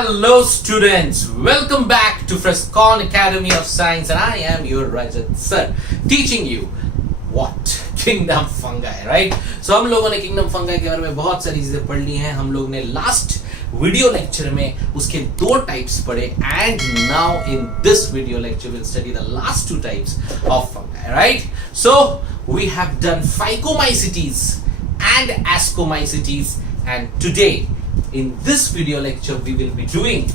Hello students, welcome back to Frescon Academy of Science and I am your Rajat sir teaching you what? Kingdom Fungi, right? So हम लोगों ने Kingdom Fungi के बारे में बहुत सारी चीजें पढ़ ली हैं. हम लोग ने लास्ट वीडियो लेक्चर में उसके दो टाइप्स पढ़े and now in this video lecture we'll study the last two types of fungi, right? So we have done Phycomycetes and Ascomycetes and today in this video lecture we will be doing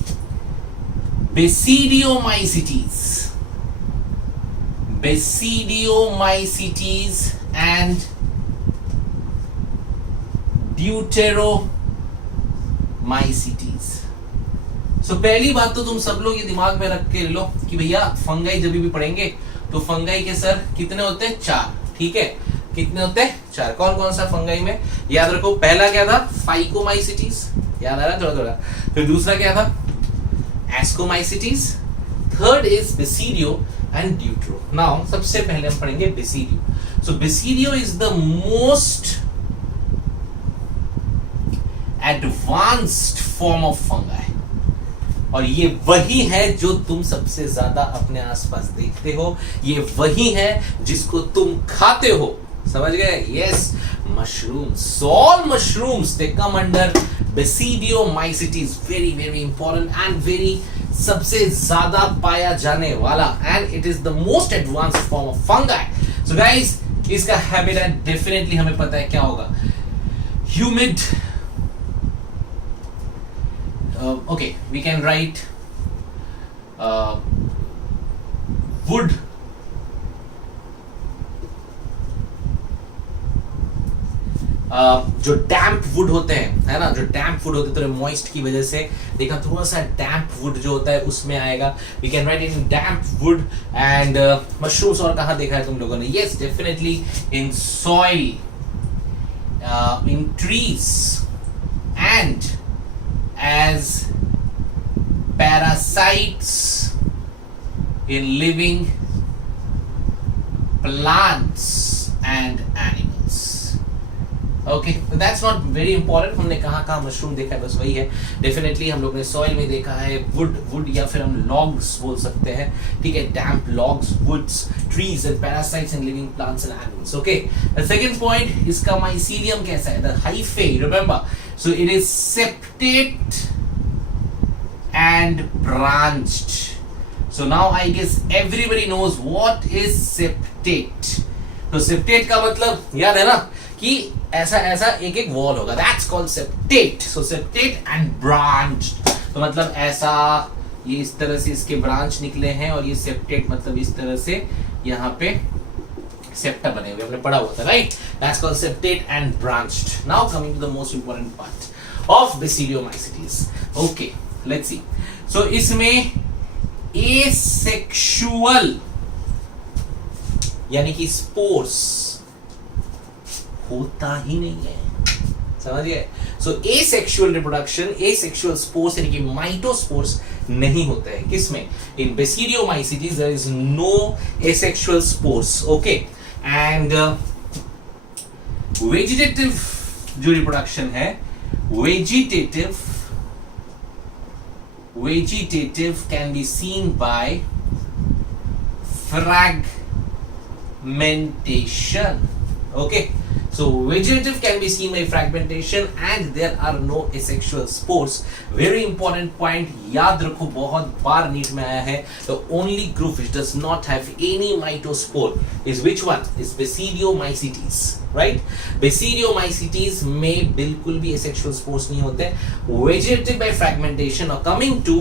Basidiomycetes and Deuteromycetes. So पहली बात तो तुम सब लोग ये दिमाग में रख के लो कि भैया फंगाई जब भी पढ़ेंगे तो फंगाई के सर कितने होते हैं? 4. ठीक है, कितने होते हैं? 4. कौन कौन सा फंगाई में याद रखो? पहला क्या था? फाइकोमाइसिटीज, याद आ रहा थोड़ा थोड़ा. फिर दूसरा क्या था? Ascomycetes. Third is basidio and deutero. Now सबसे पहले हम पढ़ेंगे basidio. So basidio is the most advanced form of fungi और ये वही है जो तुम सबसे ज्यादा अपने आसपास देखते हो. ये वही है जिसको तुम खाते हो. समझ गए? Yes, mushrooms. All mushrooms they come under Basidiomycetes. Very very important and very सबसे ज्यादा पाया जाने वाला and it is the most advanced form of fungi. So guys, इसका habitat definitely हमें पता है क्या होगा. Humid. Okay, we can write wood. जो डैम्प वुड होते हैं, है ना, जो डैम्प वुड होते हैं, तो मॉइस्ट की वजह से देखा थोड़ा सा डैम्प वुड जो होता है उसमें आएगा. We can write in damp wood and mushrooms. और कहाँ देखा है तुम लोगों ने? Yes, definitely in soil, in trees and as parasites in living plants and animals. Okay, that's not very important. हमने कहाँ मशरूम देखा है, बस वही है. डेफिनेटली हम लोग ने सॉइल में देखा है वुड या फिर हम लॉग्स बोल सकते हैं. ठीक है, damp logs, woods, trees and parasites and living plants and animals. Okay, the second point, इसका माइसीलियम कैसा है? The hyphae, remember. So it is septate and branched. So now I guess everybody knows what is septate. तो septate का मतलब याद है ना कि ऐसा ऐसा एक एक वॉल होगा. That's called septate. So septate and branched. तो मतलब ऐसा ये इस तरह से इसके ब्रांच निकले हैं और ये septate मतलब इस तरह से यहाँ पे सेप्टा बने हुए, हमने पढ़ा हुआ था, right? That's called septate and branched. Now coming to the most important part of Basidiomycetes. Okay, let's see. So इसमें एसेक्सुअल यानी कि स्पोर्स होता ही नहीं है. समझ गए? So asexual reproduction, asexual spores यानी कि माइटोस्पोर्स नहीं होते हैं. किसमें? In basidiomycetes there is no asexual spores. Okay, and vegetative जो रिप्रोडक्शन है, vegetative can be seen by fragmentation. Okay, so vegetative can be seen by fragmentation and there are no asexual spores. Very important point, याद रखो, बहुत बार NEET में आया है. The only group which does not have any mytospore is which one? Is Basidiomycetes, right? Basidiomycetes में बिल्कुल भी asexual spores नहीं होते. Vegetative by fragmentation. Now coming to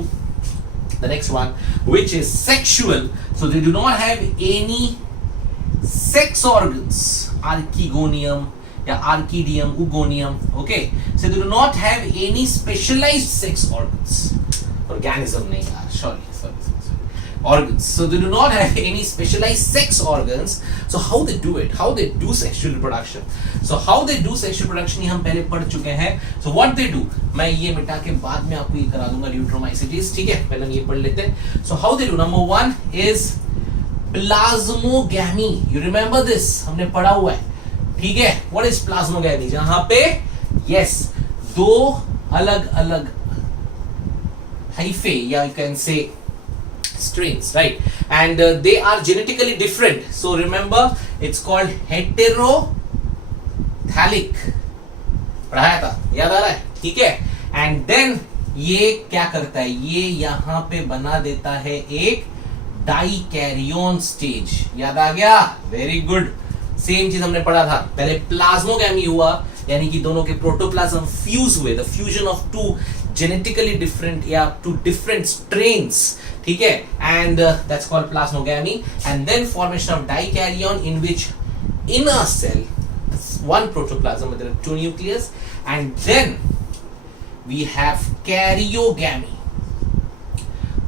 the next one, which is sexual. So they do not have any sex organs. Archegonium या archidium, ugonium. Okay, so they do not have any specialized sex organs. Organism नहीं यार, sorry. Organs. So they do not have any specialized sex organs. So how they do it? How they do sexual reproduction? So how they do sexual reproduction ये हम पहले पढ़ चुके हैं. So what they do? मैं ये मिटा के बाद में आपको ये करा दूंगा Deuteromycetes. ठीक है, पहले हम ये पढ़ लेते हैं. So how they do? Number 1 is plasmogamy. You remember this? हमने पढ़ा हुआ है. ठीक है, what is plasmogamy? जहां पे yes, दो अलग अलग hyphae, yeah, you can say strains, right? And they are genetically different. So remember, it's called heterothalic. पढ़ाया था, याद आ रहा है? ठीक है. And then ये क्या करता है? ये यहां पे बना देता है एक डाइकैरियन स्टेज. याद आ गया? Very good. सेम चीज हमने पढ़ा था. पहले प्लाज्मोगैमी हुआ, यानी कि दोनों के प्रोटोप्लाज्म फ्यूज हुए, the fusion of two genetically different या two different strains, ठीक है, and that's called plasmogamy. And then formation of dikaryon in which in a cell one protoplasm with two nucleus, and then we have karyogamy.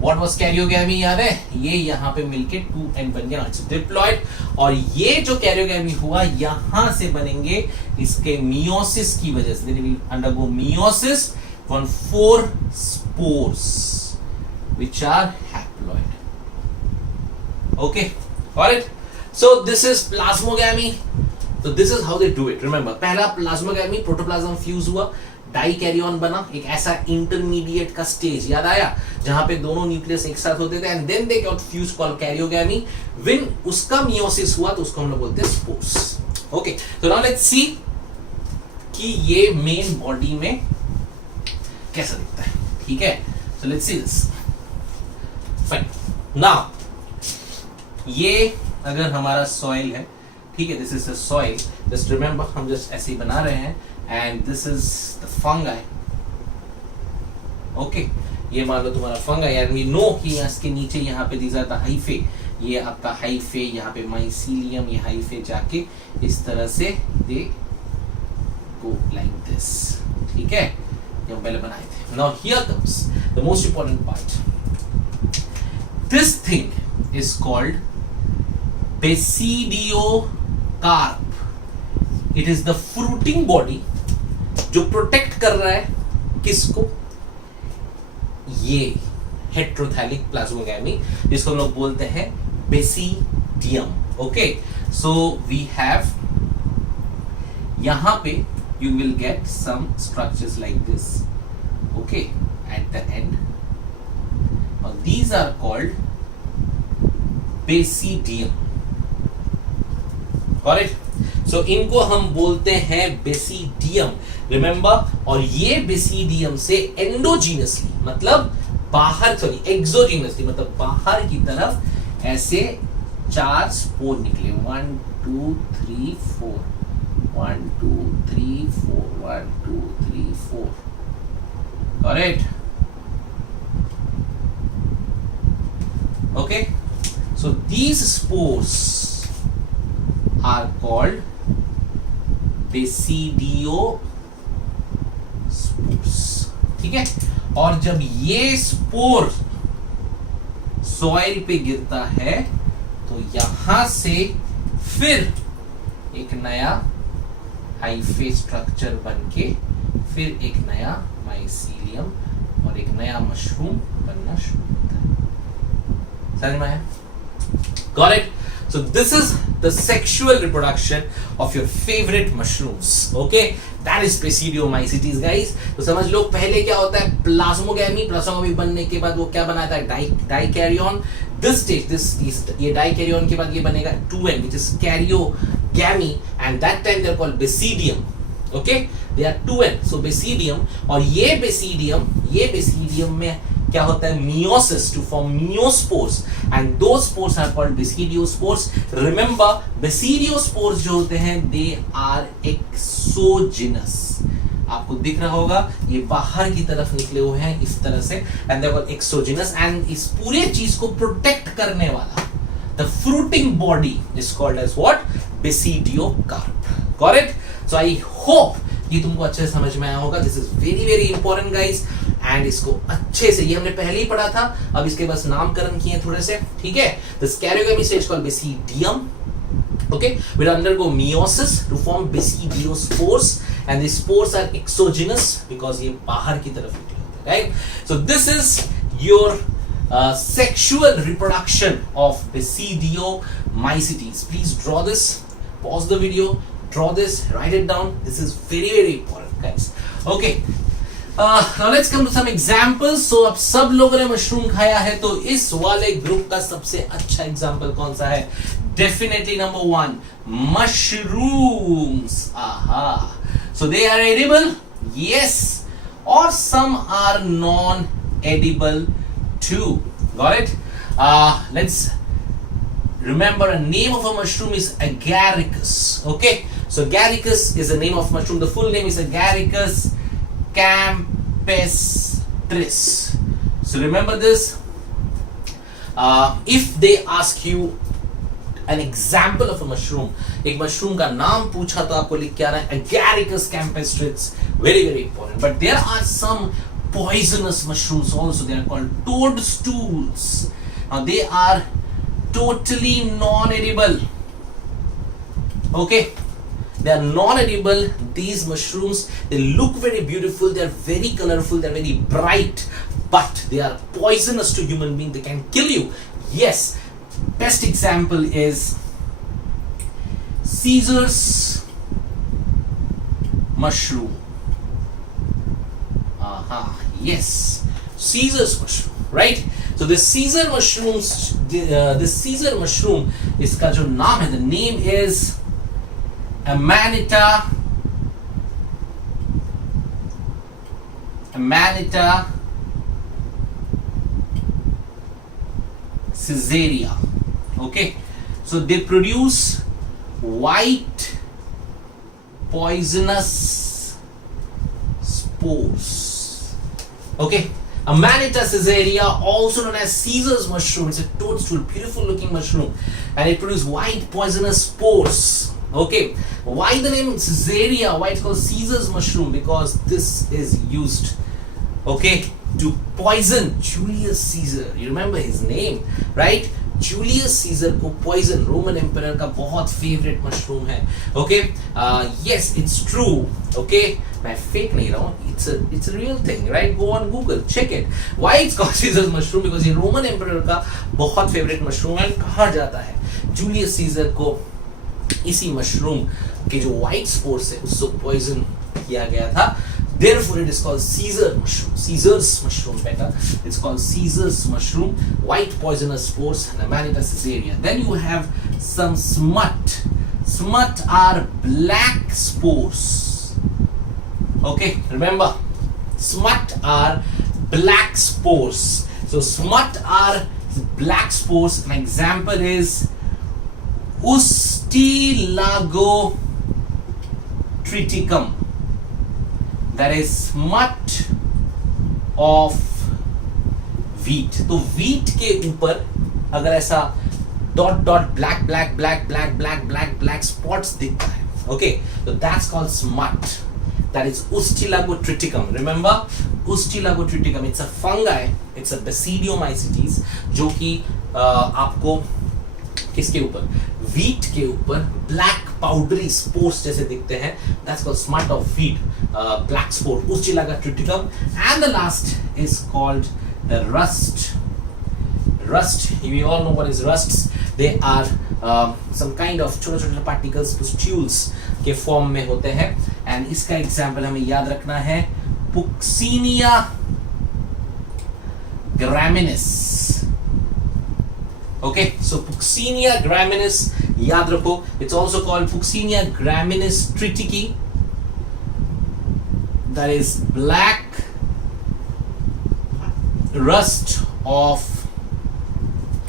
What was karyogamy? याद है? ये यहाँ पे मिलके 2n बन गया, it's diploid. और ये जो karyogamy हुआ यहाँ से बनेंगे इसके meiosis की वजह से, they will undergo meiosis on 4 spores which are haploid. Okay, got it? So this is plasmogamy. So this is how they do it. Remember, पहला plasmogamy, प्रोटोप्लाज्म फ्यूज हुआ, डाइकैरियन बना, एक ऐसा इंटरमीडिएट का स्टेज, याद आया, जहां पे दोनों न्यूक्लियस एक साथ होते थे, and then they got fuse called karyogamy. When उसका मियोसिस हुआ तो उसको हम लोग बोलते हैं spores. Okay, so now let's see कि ये मेन बॉडी में कैसा दिखता है. ठीक है, so let's see this. Fine. Now ये अगर हमारा सॉइल है, ठीक है, this is the soil. Just remember, हम जस्ट ऐसे ही बना रहे हैं, and this is the fungi. Okay, ये मान लो तुम्हारा फंगाई, एंड वी नो कि इसके नीचे यहाँ पे दीज आर द हाइफे. ये आपका हाइफे, यहाँ पे माइसीलियम, ये हाइफे जाके इस तरह से दे गो लाइक दिस. ठीक है, ये हम पहले बनाए थे. Now here comes the most important part. This thing is called basidiocarp. It is the fruiting body जो प्रोटेक्ट कर रहा है किसको? ये हेट्रोथैलिक प्लाज्मोगैमी, जिसको हम लोग बोलते हैं basidium. Okay, so we have यहां पे you will get some structures like this, okay, at the end. Now these are called basidium. Got it? So इनको हम बोलते हैं बेसिडियम. रिमेंबर, और ये बेसिडियम से एंडोजीनसली, मतलब बाहर, सॉरी एक्सोजीनसली, मतलब बाहर की तरफ ऐसे 4 स्पोर निकले. 1 2 3 4, 1 2 3 4, 1 2 3 4. Correct? Okay, so these spores are called basidio spores. ठीक है, और जब ये स्पोर सॉइल पे गिरता है तो यहां से फिर एक नया हाइफे स्ट्रक्चर बनके फिर एक नया माइसीलियम और एक नया मशरूम बनना शुरू होता है. समझ में आया? Got it? So this is the sexual reproduction of your favorite mushrooms. Okay, that is basidiomycetes, guys. तो समझ लो पहले क्या होता है, प्लाज्मोगैमी. प्लाज्मोगैमी बनने के बाद वो क्या बनाता है, डाइकैरियन. This stage, ये डाइकैरियन के बाद ये बनेगा 2n, which is karyogamy, and that time they are called basidium. Okay, they are 2n, so basidium. और ये basidium में क्या होता है, meiosis to form meiospores, and those spores are called basidiospores. Remember, basidiospores जो होते हैं they are exogenous. आपको दिख रहा होगा ये बाहर की तरफ निकले हुए हैं इस तरह से, and they are called exogenous, and इस पूरे चीज को प्रोटेक्ट करने वाला the fruiting body is called as what? Basidiocarp. Got it? So I hope ये तुमको अच्छे से समझ में आया होगा. This is very very important, guys. And इसको अच्छे से, ये हमने पहले ही पढ़ा था, अब इसके बस नामकरण किए थोड़े से. ठीक है, this karyogamy stage called basidium. Okay, will undergo meiosis to form basidiospores, and the spores are exogenous because ये बाहर की तरफ निकले होते हैं, right? So this is your sexual reproduction of basidiomycetes. Please draw this, pause the video, draw this, write it down. This is very very important, guys. Okay, Now let's come to some examples. So अब सब लोगों ने mushroom खाया है, तो इस वाले group का सबसे अच्छा एग्जाम्पल कौन सा है? Definitely number 1, mushrooms. Aha. So they are edible? Yes. Or some are non-edible too. Got it? Let's remember a name of a mushroom is agaricus. Okay. So agaricus is the name of mushroom. The full name is Agaricus campestris. So remember this. If they ask you an example of a mushroom, एक mushroom का नाम पूछा तो आपको लिख के आना है Agaricus campestris. Very very important. But there are some poisonous mushrooms also. They are called toadstools. Now they are totally non-edible. Okay. They are non-edible. These mushrooms, they look very beautiful, they are very colorful, they are very bright, but they are poisonous to human beings. They can kill you. Yes, best example is Caesar's mushroom. Yes, Caesar's mushroom, right? So the Caesar mushrooms, the Caesar mushroom, इसका जो नाम है, the name is Amanita caesarea. Okay, so they produce white poisonous spores. Okay, Amanita caesarea, also known as Caesar's mushroom. It's a toadstool, beautiful looking mushroom, and it produces white poisonous spores. Okay, why the name caesarea? Why it's called Caesar's mushroom? Because this is used, okay, to poison Julius Caesar. You remember his name, right? Julius Caesar को poison Roman emperor का बहुत favorite mushroom है. Okay, yes, it's true. Okay, मैं fake नहीं रहा हूँ. It's a real thing, right? Go on Google, check it. Why it's called Caesar's mushroom? Because ये Roman emperor का बहुत favorite mushroom है. कहा जाता है Julius Caesar को इसी मशरूम के जो व्हाइट स्पोर्स है उसको पॉइजन किया गया था. Therefore it is called Caesar's mushroom better. It's called Caesar's mushroom, white poisonous spores, and Amanita caesarea. Then you have some smut. Smut are black spores. Okay, remember, smut are black spores. So smut are black spores. An example is Ustilagotriticum. That is smut of wheat. तो wheat के ऊपर अगर ऐसा dot black spots दिखता है, okay, so that's called smut. That is Ustilagotriticum. Remember, Ustilagotriticum. It's a fungi. It's a basidiomycetes जो कि आपको किसके ऊपर, wheat के ऊपर black powdery spores जैसे दिखते हैं. That's called smut of wheat, black spore, Ustilagotriticum. And the last is called the rust. We all know what is rusts. They are some kind of छोटे-छोटे particles, pustules के form में होते हैं. And इसका example हमें याद रखना है Puccinia graminis. Okay, so Puccinia graminis, याद रखो. It's also called Puccinia graminis triticum. That is black rust of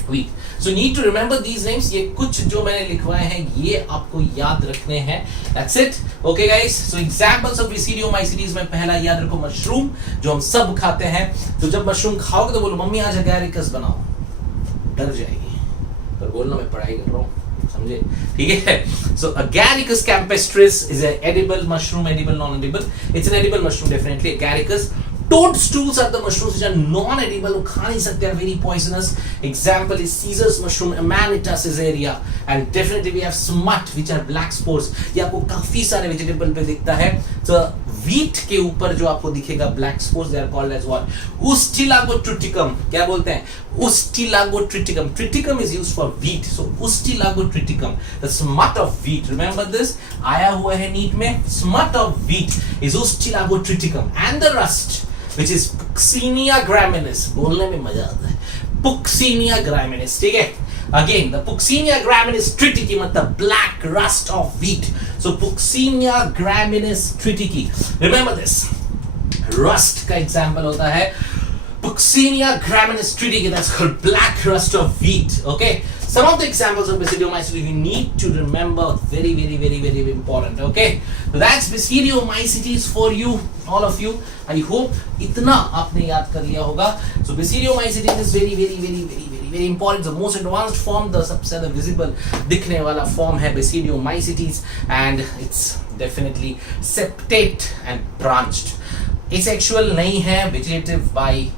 wheat. So you need to remember these names. ये कुछ जो मैंने लिखवाए हैं ये आपको याद रखने हैं. That's it. Okay guys. So examples of basidiomycetes में पहला याद रखो मशरूम जो हम सब खाते हैं. तो जब मशरूम खाओगे तो बोलो मम्मी आज agaricus बनाओ. डर जाएगी पर बोलना मैं पढ़ाई कर रहा हूँ, समझे? ठीक है. So Agaricus campestris is an edible mushroom. Edible, non-edible. It's an edible mushroom definitely. Agaricus. Toadstools are the mushrooms which are non-edible. वो खा नहीं सकते, are very poisonous. Example is Caesar's mushroom, Amanita caesarea, and definitely we have smut which are black spores. ये आपको काफी सारे vegetable पे दिखता है. So वीट के ऊपर जो आपको दिखेगा black spores, they are called as what, Ustilago triticum. क्या बोलते हैं? Ustilago triticum. Triticum is used for wheat, so Ustilago triticum, the smut of wheat. Remember this, आया हुआ है नीट में, smut of wheat is Ustilago triticum and the rust which is Puccinia graminis। बोलने में मजा आता है, Puccinia graminis, ठीक है। Again, the Puccinia graminis triticum, मतलब black rust of wheat. So Puccinia graminis triticum. Remember this. Rust का example होता है Puccinia graminis triticum. That's called black rust of wheat. Okay. Some of the examples of basidiomycetes you need to remember. Very, very, very, very important. Okay. So that's basidiomycetes for you, all of you. I hope इतना आपने याद कर लिया होगा. So basidiomycetes is very, very, very, very, very, very important. The most advanced form, the सबसे ज़्यादा visible दिखने वाला form है basidiomycetes, and it's definitely septate and branched. Asexual नहीं है, vegetative by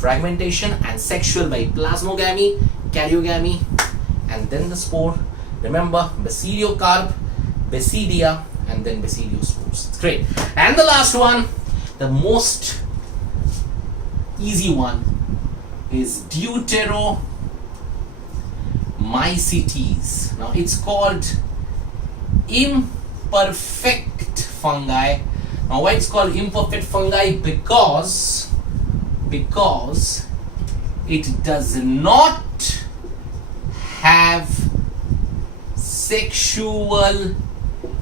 fragmentation and sexual by plasmogamy, karyogamy, and then the spore. Remember, basidiocarp, basidia, and then basidiospores. It's great. And the last one, the most easy one, is deuteromycetes. Now it's called imperfect fungi. Now why it's called imperfect fungi? Because it does not have sexual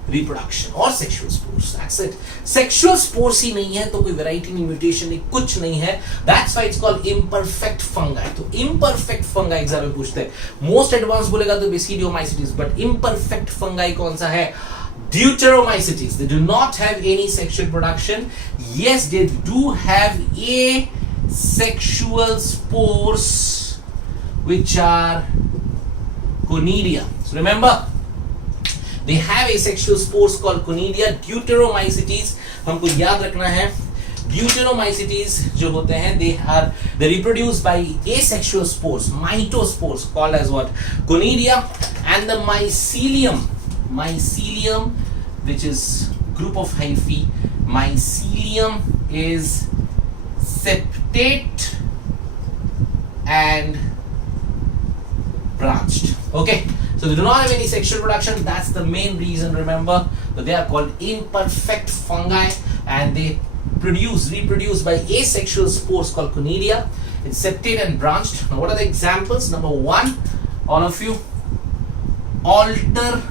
reproduction or sexual spores. That's it. Sexual spores ही नहीं है तो कोई variety नहीं, mutation नहीं, कुछ नहीं है. That's why it's called imperfect fungi. तो imperfect fungi एग्जाम में पूछते हैं. Most advanced बोलेगा तो basidiomycetes, but imperfect fungi कौन सा है? Deuteromycetes. They do not have any sexual production. Yes, they do have asexual spores, which are conidia. So remember, they have asexual spores called conidia. Deuteromycetes हमको याद रखना है. Deuteromycetes जो होते हैं, they reproduce by asexual spores, mitospores, called as what? Conidia. And the mycelium, which is group of hyphae, mycelium is septate and branched. Okay, so they do not have any sexual production. That's the main reason. Remember, that they are called imperfect fungi, and they reproduce by asexual spores called conidia. It's septate and branched. Now, what are the examples? Number one, all of you, Alternaria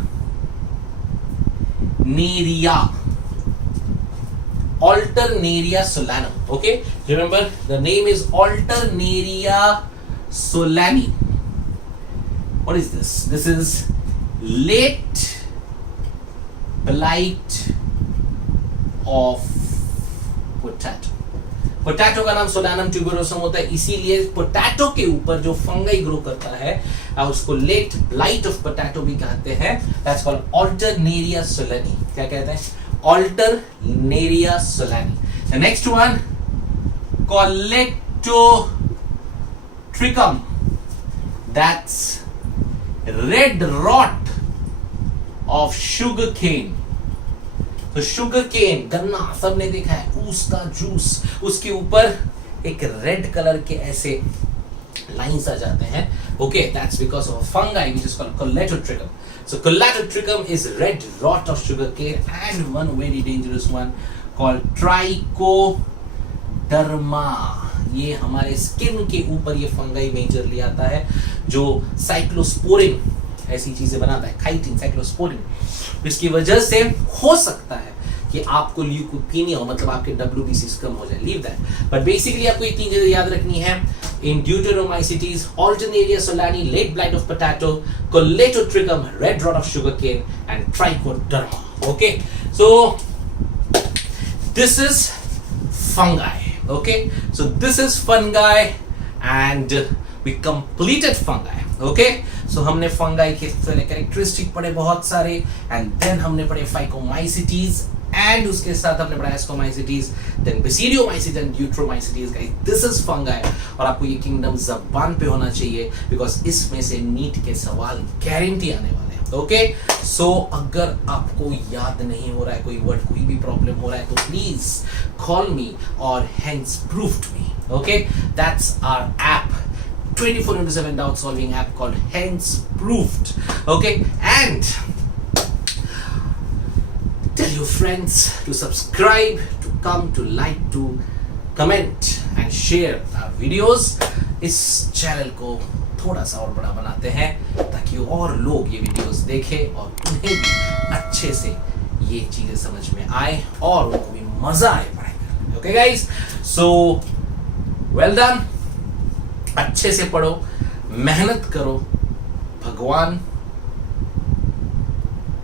solanum. Okay, remember the name is Alternaria solani. What is this? This is late blight of potato. Potato का नाम solanum tuberosum होता है, इसीलिए potato के ऊपर जो fungi grow करता है उसको लेट ब्लाइट ऑफ पोटैटो भी कहते हैं. That's called Alternaria solani. क्या कहते हैं? Alternaria solani. The next one, Colletotrichum. That's red rot of sugarcane. तो शुगर केन, गन्ना सबने देखा है, उसका जूस, उसके ऊपर एक रेड कलर के ऐसे लाइंस आ जाते हैं. Okay, that's because of fungi which is called Colletotrichum. So Colletotrichum is red rot of sugarcane. And one very dangerous one called Trichoderma. ये हमारे स्किन के ऊपर ये फंगाई मेजरली आता है, जो साइक्लोस्पोरिन ऐसी चीजें बनाता है, काइटिन, साइक्लोस्पोरिन. इसकी वजह से हो सकता है कि आपको ल्यूकोपीनिया हो, मतलब आपके WBCs कम हो जाए. Leave that. बट बेसिकली आपको ये तीन चीजें याद रखनी है. In deuteromycetes, Alternaria solani, late blight of potato, Colletotrichum, red rot of sugarcane, and Trichoderma. Okay, so this is fungi. Okay, so this is fungi and we completed fungi. Okay, so हमने fungi के characteristic पढ़े बहुत सारे, and then हमने पढ़े phycomycetes, and उसके साथ हमने पढ़ा ascomycetes, then basidiomycetes and deuteromycetes. Guys, this is fungi. और आपको ये किंगडम जबान पे होना चाहिए, बिकॉज इसमें से नीट के सवाल गारंटी आने वाले हैं. ओके सो अगर आपको याद नहीं हो रहा है कोई वर्ड, कोई भी प्रॉब्लम हो रहा है, तो प्लीज कॉल मी और hence proved me. Okay that's our app, 24/7 doubt solving app called Hence Proved. Okay, and tell your friends to subscribe, to come, to like, to comment and share our videos. इस channel को थोड़ा सा और बड़ा बनाते हैं ताकि और लोग ये वीडियोस देखें और उन्हें भी अच्छे से ये चीजें समझ में आए और उनको भी मजा आए पढ़ाई करने में. Okay guys, so well done. अच्छे से पढ़ो, मेहनत करो, भगवान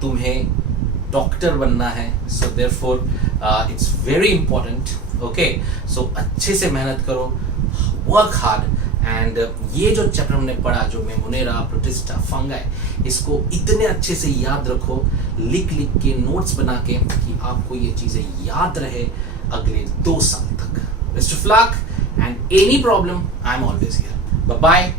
तुम्हें डॉक्टर बनना है, so therefore it's very important. Okay so अच्छे से मेहनत करो, वर्क हार्ड. एंड ये जो चैप्टर हमने पढ़ा, जो मेमोनेरा, प्रोटिस्टा, फंगाई, इसको इतने अच्छे से याद रखो, लिख लिख के नोट्स बना के, कि आपको ये चीजें याद रहे अगले 2 साल तक. Best of luck and any problem, I'm always here. Bye bye.